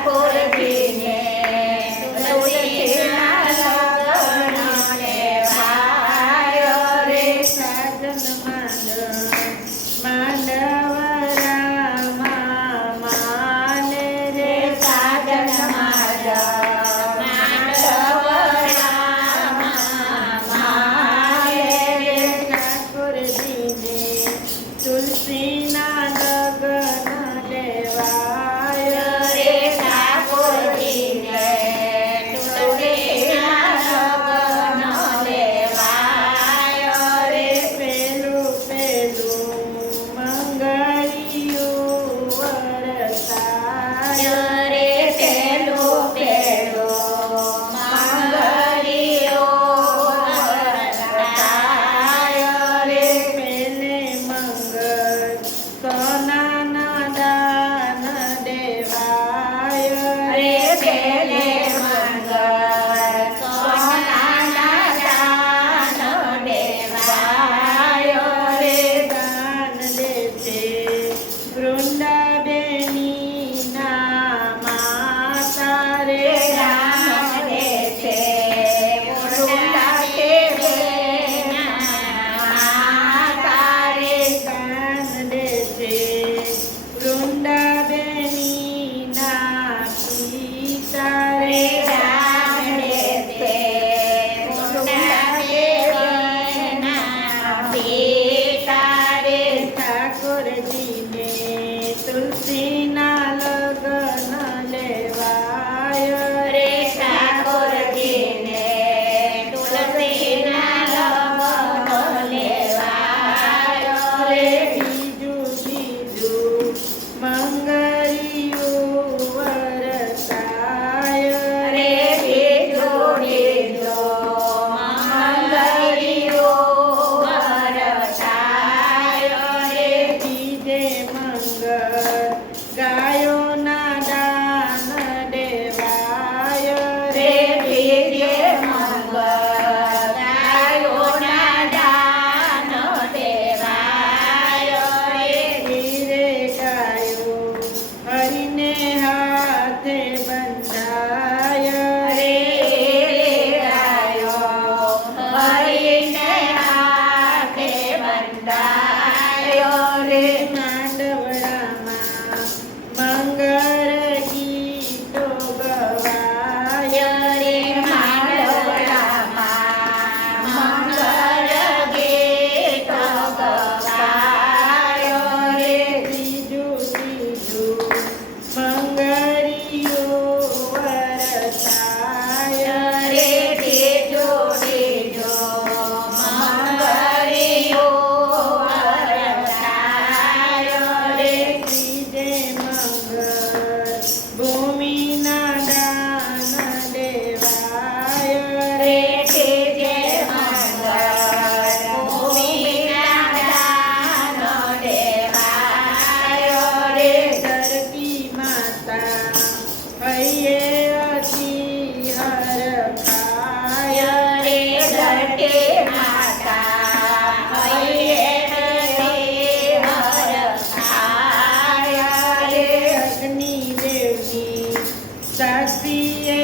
ઠાકોરજીને તુલસીના લગન લેવાયો રે સાજન માંડવ રામા માને રે સાજન માંડવ માને રે ઠાકોરજીને તુલસીના લગન લેવાયો રે ઠાકોરજીને તુલસીના લગન લેવાયો રે પેલું મંગળિયું વરસાયો રે પેલું મંગળિયો વરસાયો રે પેલે મંગળ સોનાના દાન દેવાયો રે પેલે મંગળ સોનાના દાન દેવાયો રે દાન દેશે વૃંદાબેનીના માતા રે દાન દેશે માતા રે દાન દેશે વૃંદાબેનીના પિતા રે દાન દેશે પિતા રે ઠાકોરજીને તુલસીના લગન લેવાયો રે ઠાકોરજીને તુલસીના લગન લેવાયો રે બીજું મંગળિયું વરસાયો રે બીજો મંગળિયો વરસાયો રે બીજે મંગળ ગાયોના દાન દેવાયો રે બીજે મંગળ ગાયોના દાન દેવાયો રે ધીરે ગાયો હરિને હાથે બંધાયો રે ગાયો હરિને હાથે બંધાયો રે માંડવડામાં મંગળ ગીતો ગવાય રે માંડવડામાં મંગળ ગીતો ગવાયો રે બીજું મંગળિયું વરસાય રે બીજો મંગળિયો વરસાયો રે ત્રીજે મંગળ ભૂમિના દાન દેવાય રે ત્રીજે મંગળ ભૂમિના દાન દેવાયો રે ધરતી માતા હૈયે અતિ હરખાય રે ધરતી માતા હૈયે હરખાય રે અગ્નિદેવની સાક્ષીએ